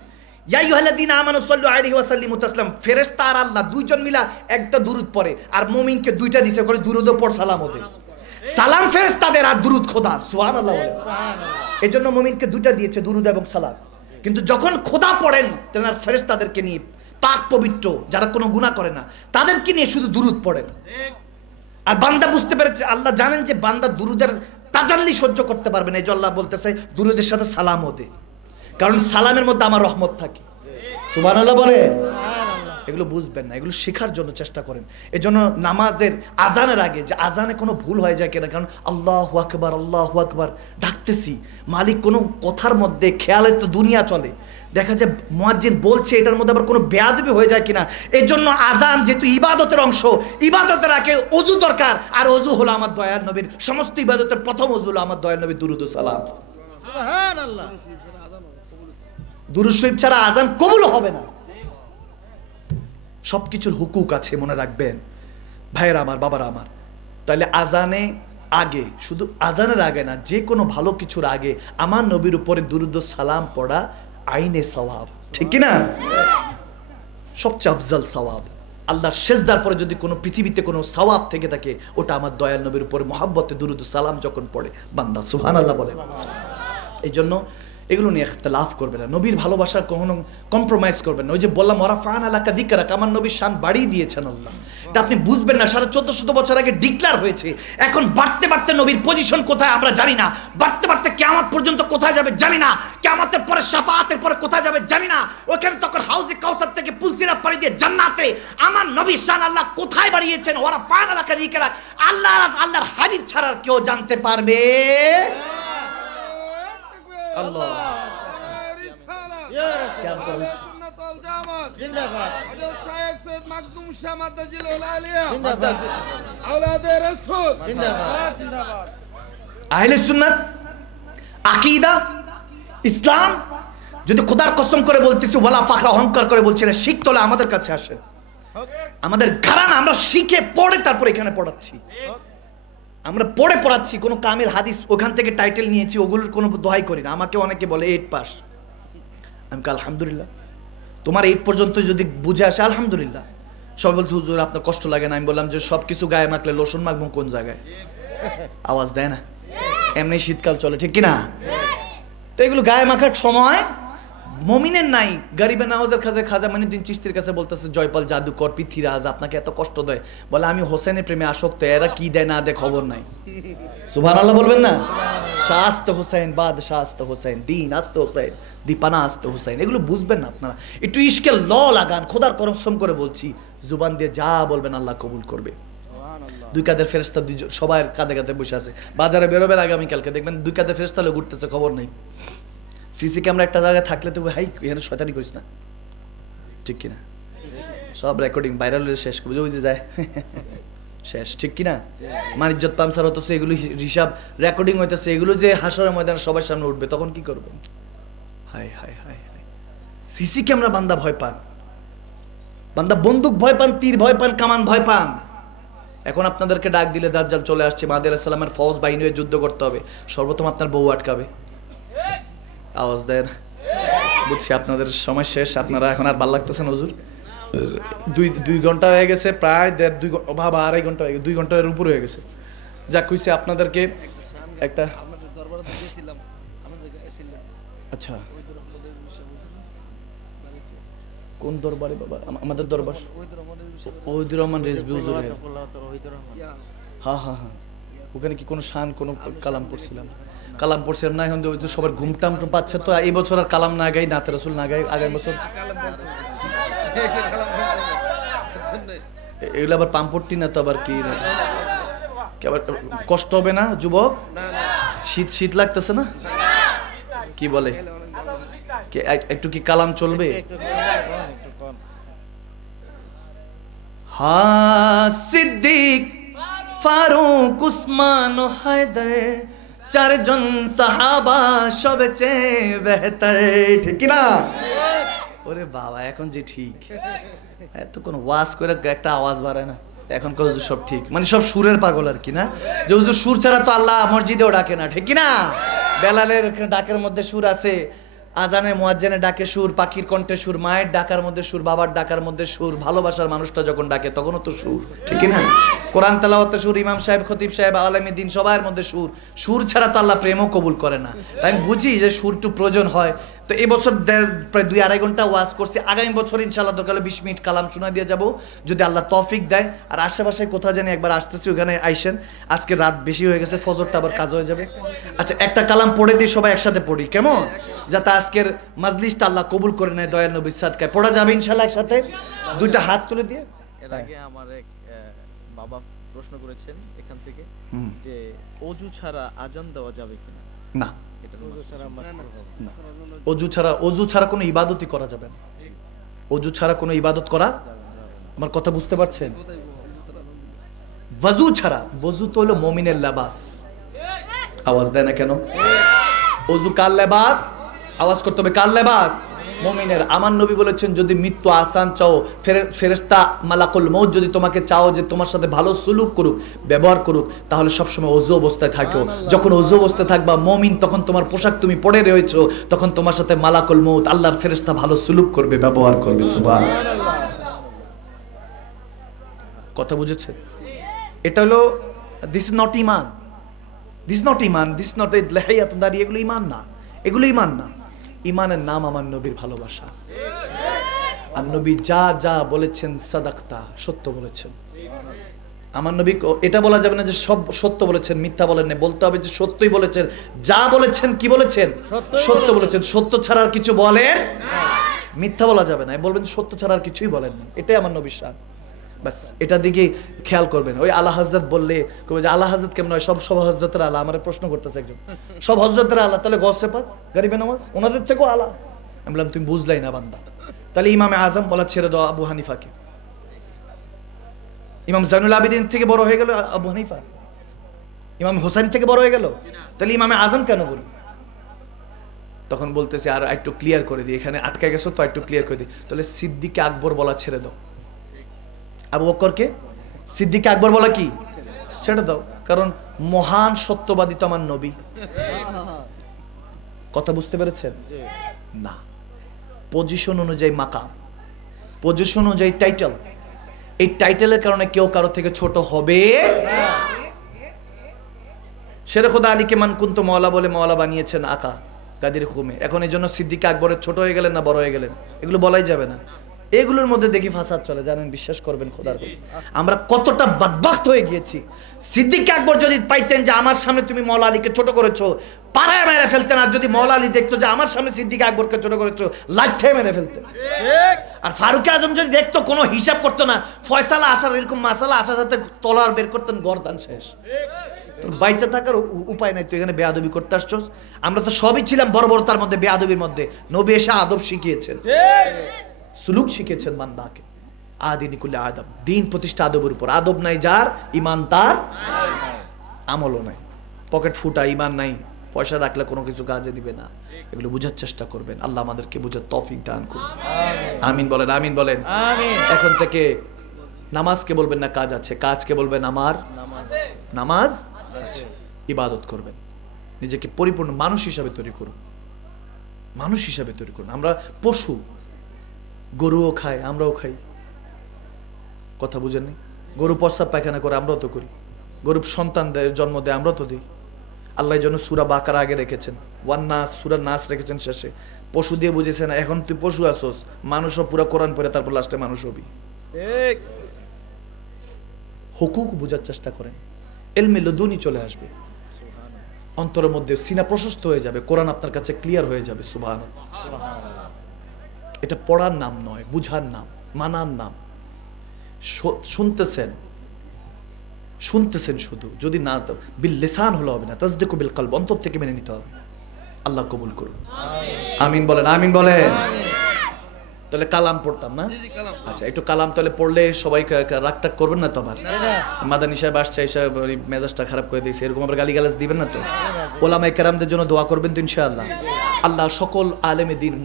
ইয়া আইয়ুহাল্লাযীনা আমানু সাল্লু আলাইহি ওয়া সাল্লিমু তাসলিমা। ফেরেশতা আর আল্লাহ দুইজন মিলা একটা দুরুদ পড়ে, আর মুমিনকে দুইটা দিছে করে, দুরুদও পড়, সালামও দে। সালাম ফেরেশতাদের আর দুরুদ খোদার। সুবহানাল্লাহ বলেন। এজন্য মুমিনকে দুইটা দিয়েছে, দুরুদ এবং সালাম। কিন্তু যখন খোদা পড়েন তেনার ফেরেশতাদেরকে নিয়ে, পাক পবিত্র যারা কোনো গুনাহ করে না তাদেরকে নিয়ে শুধু দুরুদ পড়েন। আর বান্দা বুঝতে পেরেছে, আল্লাহ জানেন যে বান্দা দুরুদের তাজাল্লি সহ্য করতে পারবে না, এই জন্য আল্লাহ বলতেছে দুরুদের সাথে সালামও দে, কারণ সালামের মধ্যে আমার রহমত থাকে। সুবহানাল্লাহ বলে। এগুলো বুঝবেন না, এগুলো শেখার জন্য চেষ্টা করেন। এজন্য নামাজের আজানের আগে যে আজানে কোনো ভুল হয়ে যায় কিনা, কারণ আল্লাহু আকবার, আল্লাহু আকবার ডাকতেছি, মালিক কোনো কথার মধ্যে খেয়ালের তো দুনিয়া চলে, দেখা যায় মুয়াজ্জিন বলছে এটার মধ্যে আবার কোনো বেয়াদবি হয়ে যায় কিনা। এই জন্য আজান যেহেতু ইবাদতের অংশ, ইবাদতের আগে ওযু দরকার, আর ওযু হলো আমার দয়ার নবীর, সমস্ত ইবাদতের প্রথম ওযু হলো আমার দয়ার নবীর দুরূদ ও সালাম। সুবহানাল্লাহ। দুরূদ শরীফ ছাড়া আজান কবুল হবে না। সবকিছুর হুকুক আছে, মনে রাখবেন ভাইয়েরা আমার, বাবারা আমার। তাহলে আজানে আগে, শুধু আজানের আগে না, যে কোনো ভালো কিছুর আগে আমার নবীর উপরে দুরূদ ও সালাম পড়া আইনে সওয়াব। ঠিক কি না? সবচেয়ে আফজাল সওয়াব। আল্লাহর সেজদার পরে যদি কোনো পৃথিবীতে কোনো সওয়াব থেকে থাকে, ওটা আমার দয়াল নবীর উপরে মহব্বতে দুরূদ ও সালাম যখন পড়ে বান্দা। সুবহানাল্লাহ বলে। এই জন্য এগুলো নিয়ে ইখতিলাফ করবে না, নবীর ভালোবাসা কখনো কম্প্রোমাইজ করবেন না। ওই যে বললাম ওয়ারাফা'না লাকা যিকরাক, আমার নবীর শান বাড়িয়ে দিয়েছেন আল্লাহ। এটা আপনি বুঝবেন না, 1450 বছর আগে ডিক্লেয়ার হয়েছে। এখন বাড়তে বাড়তে নবীর পজিশন কোথায় আমরা জানি না, বাড়তে বাড়তে কিয়ামত পর্যন্ত কোথায় যাবে জানি না, কিয়ামতের পরে শাফাআতের পরে কোথায় যাবে জানি না। ওখানে তখন হাউজে কাউসার থেকে পুলসিরাত পাড়ি দিয়ে জান্নাতে আমার নবীর শান আল্লাহ কোথায় বাড়িয়েছেন। ওয়ারাফা'না লাকা যিকরাক, আল্লাহর হাবিব ছাড়া কেউ জানতে পারবে আল্লাহ। জিন্দাবাদ। শায়েখ সৈয়দ মাকদুম শাহ মাদ্দাজিল আলিয়া জিন্দাবাদ। আওলাদে রাসূল জিন্দাবাদ। আহলে সুন্নাত, আকীদা, ইসলাম, যদি খোদার কসম করে বলতেছি ওয়ালা ফাখরা, অহংকার করে বলছি না, শিখতে হলে আমাদের কাছে আসে, আমাদের ঘরানা, আমরা শিখে পড়ে তারপর এখানে পড়াচ্ছি, আমরা পড়ে পড়াচ্ছি। কোনো কামিল হাদিস ওখান থেকে টাইটেল নিয়েছি, ওগুলোর কোনো দোহাই করি না। আমাকে অনেকে বলে 8 পাস, আমি আলহামদুলিল্লাহ, তোমার 8 পর্যন্ত যদি বুঝে আসে আলহামদুলিল্লাহ। সবাই বলছে হুজুর আপনার কষ্ট লাগে না, আমি বললাম যে সব কিছু গায়ে মাখলে লোশন মাখবো কোন জায়গায়? আওয়াজ দেয় না, এমনি শীতকাল চলে, ঠিক কিনা? তো এগুলো গায়ে মাখার সময় মমিনের নাই। গরিবে নওয়াজের কাছে খাজা মঈনুদ্দিন চিশতির কাছে বলতেছে জয়পাল জাদুকর পৃথ্বীরাজ আপনাকে এত কষ্ট দেয়, বলে আমি হোসেনের প্রেমে আসক্ত, এরা কি দেয় না দেয় খবর নাই। সুবহানাল্লাহ বলবেন না? শাস্ত হোসেন, বাদশাস্ত হোসেন, দিন আস্ত হোসেন, দীপানা আস্ত হোসেন, এগুলো বুঝবেন না আপনারা। একটু ইশকে ল লাগান, খোদার কসম করে বলছি, জুবান দিয়ে যা বলবেন আল্লাহ কবুল করবে। দুই কাঁধের ফেরেশতা সবার কাঁধে কাঁধে বসে আছে। বাজারে বেরোবেন আগামীকালকে দেখবেন দুই কাঁধের ফেরেশতা লোক ঘুরতেছে, খবর নেই। সিসি ক্যামেরা একটা জায়গায় থাকলে তো হাই এখানে শয়তানি করিস না, ঠিক কিনা? সব রেকর্ডিং ভাইরাল হয়ে শেষ করবে, ওই যে যায় শেষ, ঠিক কিনা? মানিজ্জত পামসার হতেছে, এগুলো হিসাব রেকর্ডিং হইতেছে, এগুলো যে হাসরের ময়দানে সবার সামনে উঠবে, তখন কি করবেন? High high high high, CC camera বান্দা ভয় পান, বান্দা বন্দুক ভয় পান, তীর ভয় পান, কামান ভয় পান। এখন আপনাদেরকে ডাক দিলে দাজ্জাল চলে আসছে, মাহদী আলাইহিস সালামের ফৌজ বাহিনী হয়ে যুদ্ধ করতে হবে, সর্বপ্রথম আপনার বউ আটকাবে। আওয়াজ দেন, বুঝছি আপনাদের সময় শেষ, আপনারা এখন আর ভালো লাগতেছে না হুজুর। দুই ঘন্টা হয়ে গেছে, প্রায় বাবা 2.5 ঘন্টা হয়ে গেছে, 2 ঘন্টার উপর হয়ে গেছে। যাক কইছে আপনাদেরকে একটা, আচ্ছা কোন দরবারে বাবা? আমাদের দরবার ওহিদুর রহমান রেজভী হুজুর। হ্যাঁ হ্যাঁ হ্যাঁ, ওখানে কি কোনো শান কোনো কালাম পড়ছিলাম? কালাম পড়ছিলাম না, এখন সবার ঘুমটাম পাচ্ছে তো। এই বছর আর কালাম না গাই, নাতে রাসূল না গাই, আগামী বছর এগুলো আবার পাম্পট্টি না তো, আবার কি আবার কষ্ট হবে না যুবক? শীত শীত লাগতেছে না? কি বলে একটু কি কালাম চলবে? হ্যাঁ, সিদ্দিক, ফারুক, উসমান ও হায়দার, 4 জন সাহাবা সবচেয়ে বেহতর, ঠিক না? ওরে বাবা, এখন যে ঠিক, এত কোন ওয়াজ করে একটা আওয়াজ বাড়ায় না, এখন কত সব ঠিক, মানে সব সুরের পাগল আর কি না, যে হুজুর সুর ছাড়া তো আল্লাহ মসজিদেও ডাকে না, ঠিক না? বেলালের ডাকের মধ্যে সুর আছে, আজানে মুয়াজ্জিনের ডাকে সুর, পাখির কণ্ঠে সুর, মায়ের ডাকার মধ্যে সুর, বাবার ডাকার মধ্যে সুর, ভালোবাসার মানুষটা যখন ডাকে তখনও তো সুর, ঠিক না? কোরআন তেলাওয়াতে সুর, ইমাম সাহেব, খতিব সাহেব, আলেমে দ্বীন সবার মধ্যে সুর। সুর ছাড়া তো আল্লাহ প্রেমও কবুল করে না। তাই আমি বুঝি যে সুরটু প্রয়োজন হয়। তো এই বছর প্রায় 2-2.5 ঘন্টা ওয়াজ করছি, আগামী বছর ইনশাআল্লাহ দরকার 20 মিনিট কালাম শোনা দিয়ে যাব, যদি আল্লাহ তৌফিক দেয়। আর আশেপাশে কোথাও জানি একবার আসতেছি, ওখানে আইসেন। আজকে রাত বেশি হয়ে গেছে, ফজরটা আবার কাজ হয়ে যাবে। আচ্ছা, একটা কালাম পড়ে দিয়ে সবাই একসাথে পড়ি, কেমন? যাতে আজকের মাজলিসটা আল্লাহ কবুল করে নেয় দয়াল নবীর সাদকায়। পড়া যাবে ইনশাআল্লাহ একসাথে, দুইটা হাত তুলে দিয়ে। এর আগে আমার এক বাবা প্রশ্ন করেছেন এখান থেকে যে ওযু ছাড়া আজান দেওয়া যাবে কিনা? না, অজু ছাড়া কোনো ইবাদতই করা যাবে না। অজু ছাড়া কোনো ইবাদত করা, আমার কথা বুঝতে পারছেন? ওযু ছাড়া, ওযু তো হলো মুমিনের লেবাস। আওয়াজ দেয় না কেন? অজু কার লেবাস? আওয়াজ করতে হবে, কার লেবাস? মুমিনের। আমার নবী বলেছেন যদি মৃত্যু আসান চাও, ফেরেশতা মালাকুল মউত যদি তোমাকে চাও যে তোমার সাথে ভালো সুলুক করুক, ব্যবহার করুক, তাহলে সবসময় ওযু অবস্থায় থাকো। যখন ওযু অবস্থায় থাকবা মুমিন, তখন তোমার পোশাক তুমি পরে রয়েছো, তখন তোমার সাথে মালাকুল মউত আল্লাহর ফেরেশতা ভালো সুলুক করবে, ব্যবহার করবে। সুবহানাল্লাহ। কথা বুঝেছে? এটা হলো, দিস ইজ নট ঈমান, দিস ইজ নট ঈমান, দিস নট লাহিয়াতুন দাড়ি, এগুলো ঈমান না, এগুলো ঈমান না। ঈমানের নাম আমার নবীর ভালোবাসা। আর নবী যা যা বলেছেন সাদাকতা, সত্য বলেছেন। আমার নবী এটা বলা যাবে না যে সব সত্য বলেছেন, মিথ্যা বলেন না, বলতে হবে যে সত্যই বলেছেন, যা বলেছেন কি বলেছেন, সত্য বলেছেন। সত্য ছাড়া আর কিছু বলেন, মিথ্যা বলা যাবে না, বলবেন সত্য ছাড়া আর কিছুই বলেন না। এটাই আমার নবীর শান। বাস এটার দিকে খেয়াল করবেন। ওই আলা হযরত বললে কবে যে আলা হযরত কেমন হয়? সব হযরতের আলা। আমার প্রশ্ন করতেছে একজন, সব হযরতের আলা, তাহলে গসে পাক গরিবে নামাজ ওনাদের থেকেও আলা? আমি বললাম তুমি বুঝলাই না বান্দা। তাহলে ইমামে আজম বলা ছেড়ে দাও আবু হানিফাকে। ইমাম জাইনুল আবেদিন থেকে বড় হয়ে গেল আবু হানিফা। ইমাম হোসেন থেকে বড় হয়ে গেল? তাহলে ইমামে আজম কেন বলি? তখন বলতেছে আর একটু ক্লিয়ার করে দিই, এখানে আটকে গেছো তো একটু ক্লিয়ার করে দিই। তাহলে সিদ্দিকে আকবর বলা ছেড়ে দাও, আবু বকরকে সিদ্দিকে আকবর বলা কি ছেড়ে দাও, কারণ মহান সত্যবাদী তো আমার নবী। কথা বুঝতে পেরেছেন না? পজিশন অনুযায়ী মাকাম, পজিশন অনুযায়ী টাইটেল, এই টাইটেলের কারণে কেউ কারো থেকে ছোট হবে। শেরে খোদা আলীকে মানকুন্ত মওলা বলে মওলা বানিয়েছেন আকা গাদির খুমে। এখন এই জন্য সিদ্দিক আকবরের ছোট হয়ে গেলেন না বড় হয়ে গেলেন এগুলো বলাই যাবে না। এগুলোর মধ্যে দেখি ফাসাদ চলে, জানেন, বিশ্বাস করবেন খোদার কথা। আমরা কতটা বদবখত হয়ে গিয়েছি। সিদ্দিক আকবর যদি পাইতেন যে আমার সামনে তুমি মওলা আলীকে ছোট করেছো, পাড়ায় মেরে ফেলতেন। আর যদি মওলা আলী দেখতো যে আমার সামনে সিদ্দিক আকবরকে ছোট করেছো, লাঠে মেরে ফেলতেন। আর ফারুক আজম যদি দেখতো, কোনো হিসাব করতো না, ফয়সালা আসার এরকম মাসালা আসার সাথে তলোয়ার বের করতেন, গর্দান শেষ। তোর বাইচা থাকার উপায় নাই, তুই এখানে বেয়াদবি করতে আসছস। আমরা তো সবই ছিলাম বড় বড়, তার মধ্যে বেয়াদবির মধ্যে। নবী এসে আদব শিখিয়েছেন, সুলুক শিখেছেন বান্দাকে। আদিনি কুল্লি আদব, দিন প্রতিষ্ঠা আদবের উপর। আদব নাই যার, ইমান তার, আমলও নাই। পকেট ফুটা, ইমান নাই, পয়সা রাখলে কোনো কিছু কাজে দিবে না। এগুলো বুঝার চেষ্টা করবেন। আল্লাহ আমাদেরকে বুঝার তৌফিক দান করুন। আমিন বলেন, আমিন বলেন। এখন থেকে নামাজকে বলবেন না কাজ আছে, কাজকে বলবেন আমার নামাজ আছে। ইবাদত করবেন, নিজেকে পরিপূর্ণ মানুষ হিসাবে তৈরি করুন, মানুষ হিসাবে তৈরি করুন। আমরা পশু, গরুও খায়, আমরাও খাই। কথা বুঝেননি? গরু প্রস্রাব পায়খানা করে, আমরাও তো করি। গরু সন্তান দেয়, জন্ম দেয়, আমরাও তো দিই। আল্লাহ জন্য সূরা বাকারা আগে রেখেছেন, ওয়ান নাস, সূরা নাস রেখেছেন শেষে। পশু দিয়ে বুঝেছেন, এখন তুই পশু আসোস, মানুষও পুরো কোরআন পড়ে তারপর লাস্টে মানুষ হবি। হুকুক বুঝার চেষ্টা করেন, ইলমে লদুনি চলে আসবে অন্তরের মধ্যে, সিনা প্রশস্ত হয়ে যাবে, কোরআন আপনার কাছে ক্লিয়ার হয়ে যাবে। সুবহানাল্লাহ। এটা পড়ার নাম নয়, বুঝার নাম, মানার নাম। শুনতেছেন, শুনতেছেন শুধু, যদি না বিল লিসান হলো হবে না, তাসদিকু বিল কলব, অন্তর থেকে মেনে নিতে হবে। আল্লাহ কবুল করুন। আমিন বলেন, আমিন বলেন। তাহলে কালাম পড়তাম না? আচ্ছা, একটু কালাম তাহলে পড়লে সবাই রাগটাগ করবেন না তো? আমার মাদানী সাহেব আসছে, এসব মেজাজটা খারাপ করে দিয়েছে, এরকম আবার গালিগালাজ দিবেন না তো? ওলামায়ে কেরামদের জন্য দোয়া করবেন তো ইনশাআল্লাহ। আল্লাহ সকল আলেমে দ্বীন,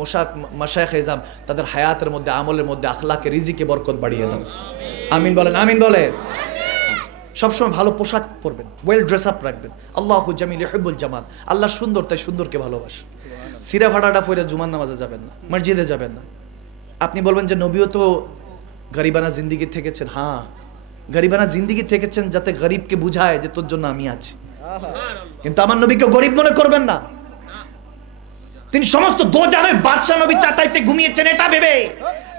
মাশায়েখ ইজাম, তাদের হায়াতের মধ্যে, আমলের মধ্যে, আখলাকে, রিজিকে বরকত বাড়িয়ে দাও। আমিন বলেন, আমিন বলেন। সবসময় ভালো পোশাক পরবেন, ওয়েল ড্রেস আপ রাখবেন। আল্লাহু জামিল ইউহিব্বুল জামাল, আল্লাহ সুন্দর, তাই সুন্দরকে ভালোবাসে। সিরা ফাটাটা পরে জুমার নামাজে যাবেন না, মসজিদে যাবেন না। আপনি বলবেন যে নবীও তো গরিবানা জিন্দিগি থেকেছেন। হ্যাঁ, গরিবানা জিন্দিগি থেকেছেন যাতে গরিবকে বুঝায় যে তোর জন্য আমি আছি। কিন্তু আমার নবীকে গরিব মনে করবেন না। তিনি সমস্ত দোজানের বাদশা নবী চাটাইতে ঘুমিয়েছেন এটা ভেবে।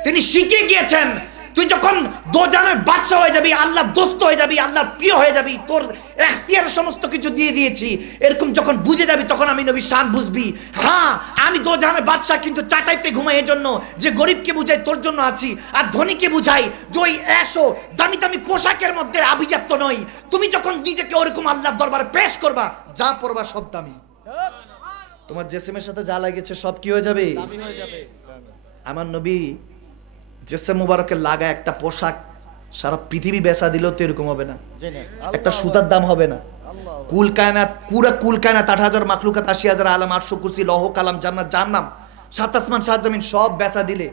তিনি শিখে গিয়েছেন তুই যখন দোজানের বাদশা হয়ে যাবি, আল্লাহর দোস্ত হয়ে যাবি, আল্লাহর প্রিয় হয়ে যাবি, তোর এখতিয়ার সমস্ত কিছু দিয়ে দিয়েছি, এরকম যখন বুঝে যাবি তখন আমি নবী শান বুঝবি। হ্যাঁ, আমি দোজানের বাদশা, কিন্তু চাটাইতে ঘুমাই এজন্য যে গরিবকে বুঝাই তোর জন্য আছি, আর ধনীকে বুঝাই যে ওই এসো দামি দামি পোশাকের মধ্যে আভিজাত্য নয়। তুমি যখন নিজেকে ওরকম আল্লাহর দরবারে পেশ করবা, যা পড়বা সব দামি। তোমার জেসিমের সাথে যা লাগেছে সব কি হয়ে যাবে? আমার নবী জেসেম মুবারকের লাগা একটা পোশাক সারা পৃথিবী বেচা দিলেও তো এরকম হবে না, একটা সুতার দাম হবে না। কুল কায়নাত, পুরা কুল কায়নাত, ৮,০০০ মাখলুকাত, ৮০,০০০ আলম, ৮০০ কুরসি, লৌহ কালাম, জান্নাত জাহান্নাম, ৭ আসমান ৭ জমিন সব বেচা দিলে,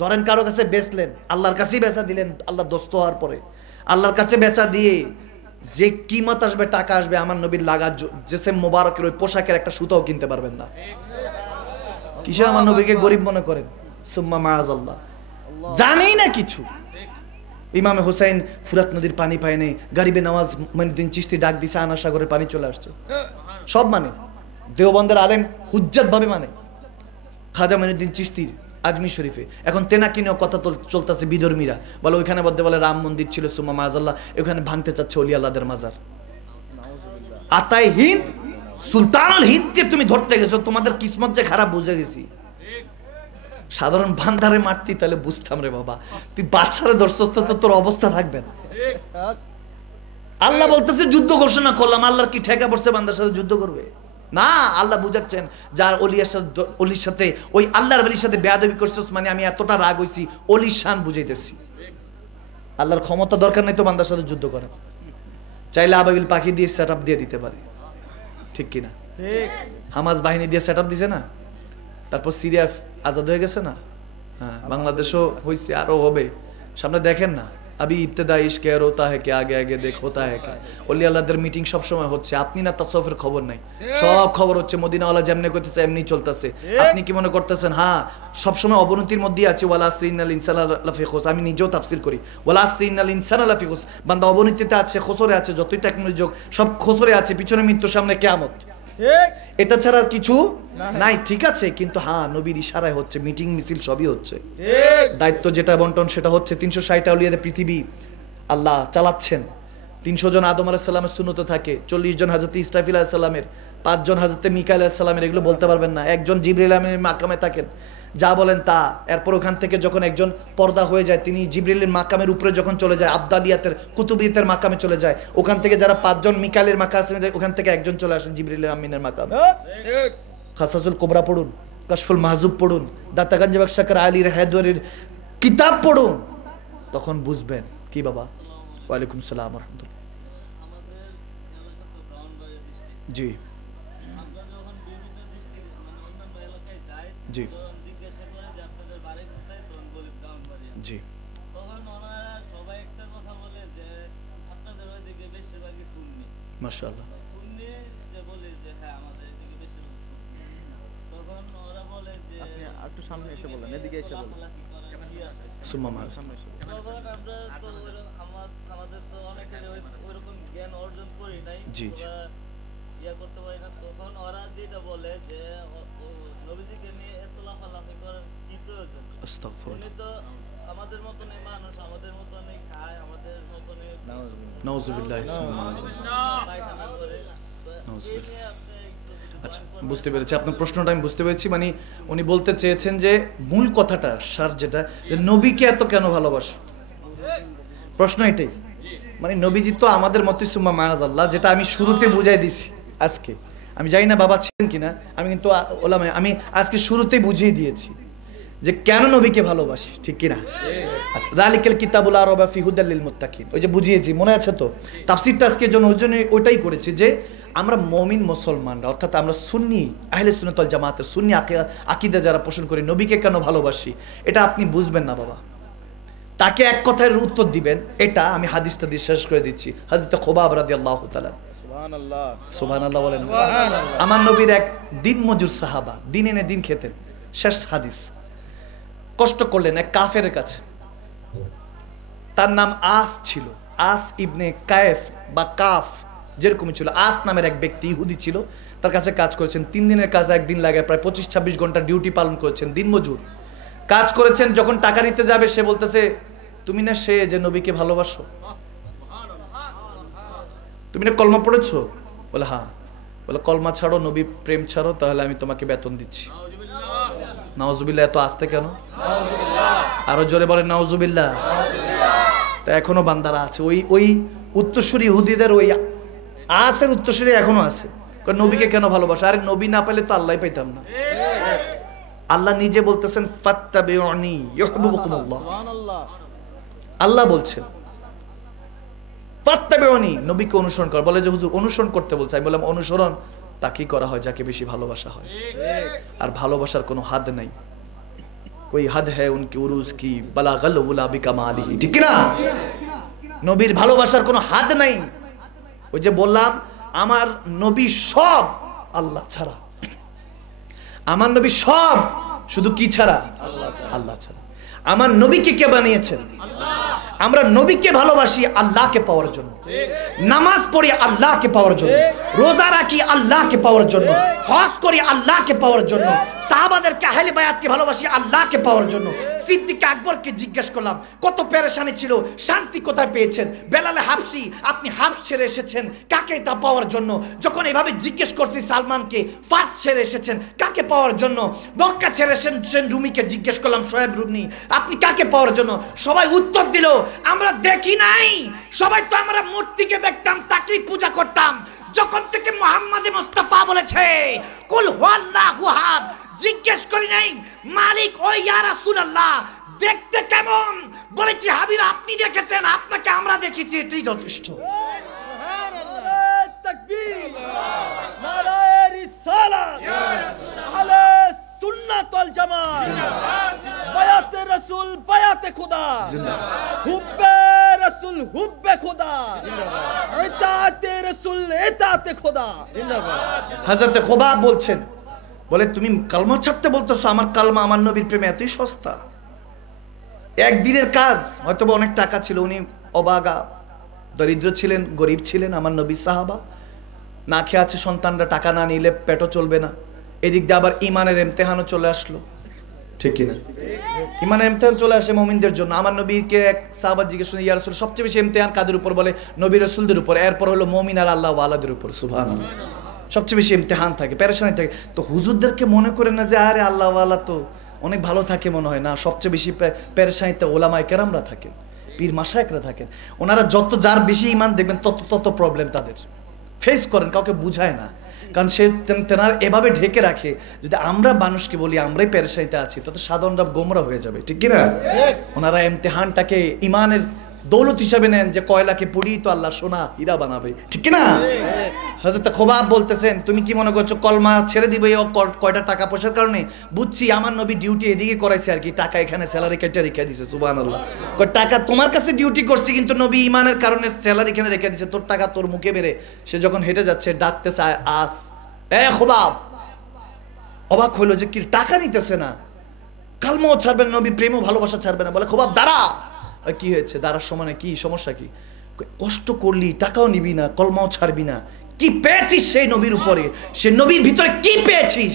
ধরেন কারো কাছে বেচলেন, আল্লাহর কাছেই বেচা দিলেন, আল্লাহর দোস্ত হওয়ার পরে আল্লাহর কাছে বেচা দিয়ে যে কিমত আসবে, টাকা আসবে, আমার নবীর লাগা জেসেম মুবারকের ওই পোশাকের একটা সুতাও কিনতে পারবেন না। কিসে আমার নবীকে গরিব মনে করেন? সুম্মা মাআযাল্লাহ, জানেই না কিছু। ইমামে হুসাইন ফুরাত নদীর পানি পায় নাই, গরিবে নওয়াজ মঈনুদ্দিন চিশতি ডাক দিছে, আনা সাগরে পানি চলে আসছে, সব মানে। দেওবন্দের আলেম হুজ্জাত ভাবে মানে, খাজা মঈনুদ্দিন চিশতির আজমির শরীফে এখন তেনাকি নিয়েও কথা চলতেছে, বিধর্মীরা বলে ওইখানে বলতে বলে রাম মন্দির ছিল, সুম্মা মাআযাল্লাহ, ওখানে ভাঙতে চাচ্ছে ওলি আল্লাহদের মাজার। আতাই হিন্দ, সুলতানুল হিন্দকে তুমি ধরতে গেছো, তোমাদের কিসমত যে খারাপ, বুঝে গেছি। সাধারণ বান্দারে মারতি তাহলে বুঝতাম রে বাবা, তুই বাদশারে দর্শস্ত তো তোর অবস্থা থাকবে না। আল্লাহ বলতেছে যুদ্ধ ঘোষণা করলাম, আল্লাহর কি ঠেকা পড়ছে বান্দার সাথে যুদ্ধ করবে? না, আল্লাহ বুঝাচ্ছেন যার অলির সাথে ওই আল্লাহর ওলির সাথে বেয়াদবি করছিস, মানে আমি এতটা রাগ হইছি, অলির শান বুঝাইতেছি। আল্লাহর ক্ষমতা দরকার নাই তো বান্দার সাথে যুদ্ধ করার। চাইলে আবাবিল পাখি দিয়ে সেটআপ দিয়ে দিতে পারে, ঠিক কিনা? ঠিক। হামাস বাহিনী দিয়ে সেটআপ দিছে না, তারপর সিরিয়া আজাদ হয়ে গেছে না, হ্যাঁ বাংলাদেশও হয়েছে, আরো হবে সামনে। দেখেন না আবি ইবতেদা ইশকে আর হোতা হ্যায় কে, আগে আগে দেখ হোতা হ্যায় কে। ওলি আল্লাহদের মিটিং সব সময় হচ্ছে, আপনি না তাসাউফের খবর নাই, সব খবর হচ্ছে মদিনাওয়ালা যেমনি করতেছে এমনি চলতেছে। আপনি কি মনে করতেছেন হ্যাঁ সব সময় অবনতির মধ্যেই আছে? ওয়ালা আসরিনাল ইনসানা লাফি খুস, আমি নিজেও তাফসীর করি ওয়ালা আসরিনাল ইনসানা লাফি খুস, বান্দা অবনতিতে আছে, খসরে আছে, যতই টেকনোলজি হোক সব খসরে আছে, পিছনে মৃত্যু, সামনে কিয়ামত, ঠিক। এটা ছাড়া আর কিছু নাই, ঠিক আছে? কিন্তু হ্যাঁ নবীর ইশারায় হচ্ছে, মিটিং মিছিল সবই হচ্ছে, ঠিক। দায়িত্ব যেটা বন্টন সেটা হচ্ছে। 360 আউলিয়াদের পৃথিবী আল্লাহ চালাচ্ছেন। 300 জন আদম আলাইহিস সালামের সুন্নতে থাকে, 40 জন হযরত ইসরাফিল আলাইহিস সালামের, 5 জন হযরত মিকাইল আলাইহিস সালামের, এগুলো বলতে পারবেন না। একজন জিবরিল আমিনের মাকামে থাকেন, যা বলেন তা। এরপর ওখান থেকে যখন একজন পর্দা হয়ে যায়, তিনি জিবরিলের মাকামের উপরে যখন চলে যায়, আবদালিয়াতের কুতুবিয়তের মাকামে চলে যায়, ওখান থেকে যারা 5 জন মিকাইলের মাকামে যায়, ওখান থেকে একজন চলে আসেন জিবরিলের আমিনের মাকামে। ঠিক। খাসাসুল কোবরা পড়ুন, কাশফুল মাহজুব পড়ুন, দাতাগঞ্জ বখশাকর আলীর হায়দরের কিতাব পড়ুন, তখন বুঝবেন। কি বাবা? ওয়ালাইকুম সালাম ওয়া রাহমাতুল্লাহ। জি জি জি মাশাআল্লাহ। আপনি একটু সামনে এসে বলেন, এদিকে এসে বলেন। সুম্মা মার সামনে এসে বলেন। জি জি করতে পারি না, তখন ওরা যেটা বলে যে নবীজিকে নিয়ে এত লাফালাফি করার কি প্রয়োজন? আস্তাগফিরুল্লাহ। উনি তো আমাদের মতনই মানুষ, আমাদের মতনই খায়, আমাদের মতনই নাউজুবিল্লাহ। পায়খানা করে। তো এই নাউজুবিল্লাহ। নিয়ে আপনি একটু যদি আচ্ছা বুঝতে পেরেছি আপনার প্রশ্নটা, আমি বুঝতে পেরেছি। মানে উনি বলতে চেয়েছেন যে মূল কথাটা সার যেটা, যে নবীকে এত কেন ভালোবাসো, প্রশ্ন এটাই। মানে নবীজি তো আমাদের মতই সুম্মা মাআযাল্লাহ, যেটা আমি শুরুতে বুঝাই দিছি আজকে। আমি জানি না বাবা ছিলেন কিনা, আমি কিন্তু ওলামা আমি আজকে শুরুতেই বুঝিয়ে দিয়েছি যে কেন নবীকে ভালোবাসি, ঠিক কিনা? আচ্ছা, যালিকাল কিতাবুল লা রাইবা ফিহি হুদাল লিল মুত্তাকিন, ওই যে বুঝিয়েছি, মনে আছে তো? তাফসীরটা আজকে ওই জন্য ওইটাই করেছি যে আমরা মুমিন মুসলমানরা, অর্থাৎ আমরা সুন্নি আহলে সুন্নাত ওয়াল জামাতের সুন্নি আকীদা যারা পোষণ করি, নবীকে কেন ভালোবাসি এটা আপনি বুঝবেন না বাবা। তাকে এক কথায় উত্তর দিবেন, এটা আমি হাদিসটা দিয়ে শেষ করে দিচ্ছি। হযরত খুবাব রাদিয়াল্লাহু তাআলা, সুবহানাল্লাহ, সুবহানাল্লাহ বলেন। আমার নবীর এক দিন মজুর সাহাবা, দিন এনে দিন খেতেন, শেষ হাদিস, কষ্ট করলেন এক কাফেরের কাছে। তার নাম আস ছিল, আস ইবনে কায়েফ বা কাফ যেরকমই ছিল। আস নামের এক ব্যক্তি ইহুদি ছিল, তার কাছে কাজ করেছেন। 3 দিনের কাজ একদিন লাগে, প্রায় 25-26 ঘন্টা ডিউটি পালন করেছেন, দিন মজুর কাজ করেছেন। যখন টাকা নিতে যাবে, সে বলতেছে তুমি না সে যে নবীকে ভালোবাসো, তুমি না কলমা পড়েছো? বলে হ্যাঁ। বলে কলমা ছাড়ো, নবী প্রেম ছাড়ো, তাহলে আমি তোমাকে বেতন দিচ্ছি। নাউজুবিল্লাহ। এত আসতে কেন? আরো জোরে বলেন নাউজুবিল্লাহ। তা এখনো বান্দারা আছে, ওই ওই উত্তরসূরি ইহুদিদের, ওই আসের উত্তরসূরি এখনো আছে। নবীকে কেন ভালোবাসো? আরে নবী না পেলে তো আল্লাহ পাইতাম না। আল্লাহ নিজে বলতেছেন ফাত্তাবিউনি ইউহিব্বুকুমুল্লাহ। সুবহানাল্লাহ। আল্লাহ বলছেন ফাত্তাবিউনি, নবীকে অনুসরণ কর। বলে যে হুজুর অনুসরণ করতে বলছে। আমি বললাম অনুসরণ তাকেই করা হয় যাকে বেশি ভালোবাসা হয়, আর ভালোবাসার কোনো হাদ নাই। ওই হাদ হ্যায় উনকি উরুজ কি বালাগাল উলা বিকামালিহি, ঠিক না? নবীর ভালোবাসার কোনো হাদ নাই। ওই যে বললাম আমার নবী সব আল্লাহ ছাড়া, আমার নবী সব শুধু কি ছাড়া? আল্লাহ ছাড়া। আমার নবীকে কে বানিয়েছেন? আমরা নবীকে ভালোবাসি আল্লাহকে পাওয়ার জন্য, নামাজ পড়ি আল্লাহকে পাওয়ার জন্য, রোজা রাখি আল্লাহকে পাওয়ার জন্য, হজ করি আল্লাহকে পাওয়ার জন্য, সাহাবাদেরকে আহলে বায়াতকে ভালোবাসি আল্লাহকে পাওয়ার জন্য। সিদ্দিক আকবরকে জিজ্ঞেস করলাম কত পেরেশানি ছিল, শান্তি কোথায় পেয়েছেন? বেলাল হাবশি, আপনি হাবশ ছেড়ে এসেছেন কাকে তা পাওয়ার জন্য? যখন এভাবে জিজ্ঞেস করছি সালমানকে, ফার্স ছেড়ে এসেছেন কাকে পাওয়ার জন্য? মক্কা ছেড়ে এসেছেন রুমিকে জিজ্ঞেস করলাম, শোয়েব রুমি আপনি কাকে পাওয়ার জন্য? সবাই উত্তর দিল আমরা দেখি নাই, সবাই তো আমরা মূর্তিকে দেখতাম, তাকেই পূজা করতাম। যখন থেকে মুহাম্মদ মুস্তাফা বলেছে কুল হুয়াল্লাহু আহাদ, জিজ্ঞেস করি নাই মালিক ও ইয়া রাসূলুল্লাহ দেখতে কেমন? বলেছি হাবিব আপনি দেখেছেন, আপনাকে আমরা দেখেছি, এটাই যথেষ্ট। তাকবীর, নারায়ে রিসালাত, আহলে সুন্নাত ওয়াল জামাত, বায়াতে রাসূল বায়াতে খুদা, হুব্বে রাসূল হুব্বে খুদা, ইতাআতে রাসূল ইতাআতে খুদা। হযরত খুবাব বলছেন, বলে তুমি কালমা ছাড়তে বলতেছো, আমার কালমা আমার নবীর প্রেমে এতই সস্তা। একদিনের কাজ, হয়তো অনেক টাকা ছিল, উনি অবাগা দরিদ্র ছিলেন, গরিব ছিলেন, আমার নবী সাহাবা, না খেয়ে আছে, সন্তানরা টাকা না নিলে পেটও চলবে না, এদিক দিয়ে আবার ইমানের ইমতিহানও চলে আসলো, ঠিক কিনা? ইমানের ইমতিহান চলে আসে মুমিনদের জন্য। আমার নবীকে এক সাহাবা জিজ্ঞেস করলেন, ইয়া রাসূল, সবচেয়ে বেশি ইমতিহান কাদের উপর? বলে নবী রাসূলদের উপর, এরপর হলো মুমিন আর আল্লাহ ওয়ালাদের উপর। সুবহানাল্লাহ, সবচেয়ে বেশি ইমতিহান থাকে, পেরেশানি থাকে। তো হুজুরদেরকে মনে করেন না যে আরে আল্লাহ ওয়ালা তো অনেক ভালো থাকে, মনে হয় না, সবচেয়ে বেশি পেরেশানিতে ওলামায়ে কেরামরা থাকেন, পীর মাশায়েখরা থাকেন। ওনারা যত যার বেশি ঈমান দেখবেন তত প্রবলেম তাদের ফেস করেন, কাউকে বুঝায় না, কারণ সে তেনার এভাবে ঢেকে রাখে। যদি আমরা মানুষকে বলি আমরাই পেরেশানিতে আছি, তত সাধারণরা গোমরা হয়ে যাবে, ঠিক কিনা? ওনারা ইমতিহানটাকে ঈমানের দৌলত হিসাবে নেন, যে কয়লাকে পুড়িয়ে তো আল্লাহ সোনা হীরা বানাবে, ঠিক কিনা? হযরত খুবাব বলতেছেন, তুমি কি মনে করছো কলমা ছেড়ে দিবে এই কয়টা টাকা পয়সার কারণে? বুঝছি আমার নবী ডিউটি এদিকে করাইছে আর কি, টাকা এখানে স্যালারি কেটে রেখে দিছে। সুবহানাল্লাহ, টাকা তোমার কাছে ডিউটি করছি, কিন্তু নবী ঈমানের কারণে স্যালারি এখানে রেখে দিছে, তোর টাকা তোর মুখে বেরে। সে যখন হেঁটে যাচ্ছে ডাকতেছে, আস এ খুবাব। অবাক হইলো যে কি টাকা নিতেছে না, কালমাও ছাড়বে না, নবী প্রেমও ভালোবাসা ছাড়বে না। বলে খুবাব দাঁড়া। কি হয়েছে? দাঁড়ার সময় কি সমস্যা? কি কষ্ট করলি, টাকাও নিবি না, কলমাও ছাড়বি না, কি পেয়েছিস সেই নবীর উপরে? সে নবীর ভিতরে কি পেয়েছিস?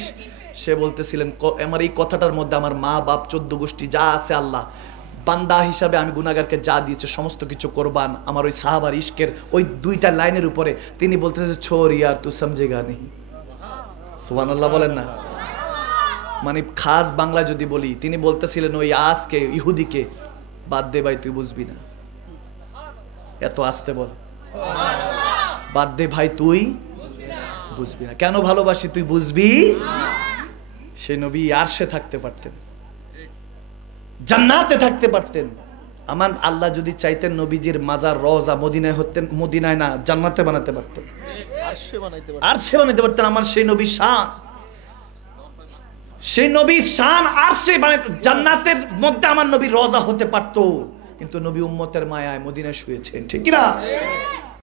সে বলতেছিলেন, আমার এই কথাটার মধ্যে আমার মা বাপ 14 গোষ্ঠী যা আছে, আল্লাহ বান্দা হিসাবে আমি গুনাহগারকে যা দিয়েছে সমস্ত কিছু কোরবান আমার ওই সাহাবার ইশকের ওই 2টা লাইনের উপরে। তিনি বলতেছে, ছোর ইয়ার তু সমঝেগা নেই। সুবহানাল্লাহ বলেন না? মানে খাস বাংলা যদি বলি, তিনি বলতেছিলেন ওই আজকে ইহুদিকে, বাদ দে ভাই, তুই বুঝবি না। এত আসতে বল, বাদ দে ভাই, তুই বুঝবি না। কেন ভালোবাসি তুই বুঝবি। সেই নবী আরশে থাকতে পারতেন, জান্নাতে থাকতে পারতেন। আমার আল্লাহ যদি চাইতেন নবীজির মাজার রওজা মদিনায় হতেন, মদিনায় না জান্নাতে বানাতে পারতেন, আরশে বানাতে পারতেন। আমার সেই নবী শান, সেই নবীর শান আরশে বানাতে, জান্নাতের মধ্যে আমার নবীর রওজা হতে পারতো, কিন্তু নবী উম্মতের মায়ায় মদিনায় শুয়েছেন, ঠিক কি না?